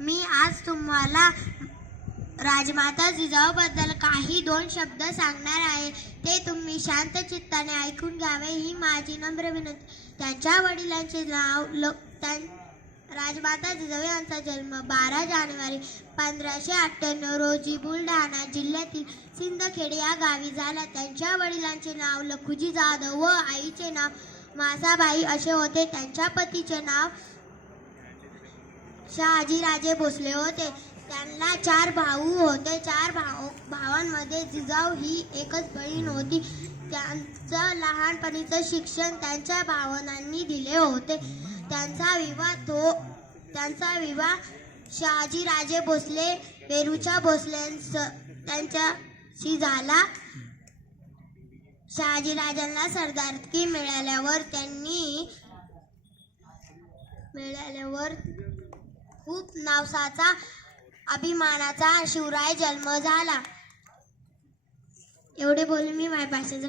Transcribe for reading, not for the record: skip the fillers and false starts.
मी आज तुम्हाला राजमाता जिजाऊबद्दल काही दोन शब्द सांगणार आहे. ते तुम्ही शांत चित्ताने ऐकून घ्यावे ही माझी नम्र विनंती. त्यांच्या वडिलांचे नाव राजमाता जिजाऊ यांचा जन्म 12 जानेवारी 1598 रोजी बुलढाणा जिल्ह्यातील सिंदखेड या गावी झाला. त्यांच्या वडिलांचे नाव लखुजी जाधव व आईचे नाव मासाबाई असे होते. त्यांच्या पतीचे नाव शहाजीराजे भोसले होते. त्यांना 4 भाऊ होते. 4 भावांमध्ये जिजाऊ ही एकच बहीण होती. त्यांचं लहानपणीचं शिक्षण त्यांच्या भावंडांनी दिले होते. त्यांचा विवाह शहाजीराजे भोसले वेरूच्या त्यांच्याशी झाला. शहाजीराजांना सरदारकी मिळाल्यावर खूप नवसाचा अभिमानाचा शिवराय जन्म झाला. एवढे बोलून मी माझ्या भाषणाचा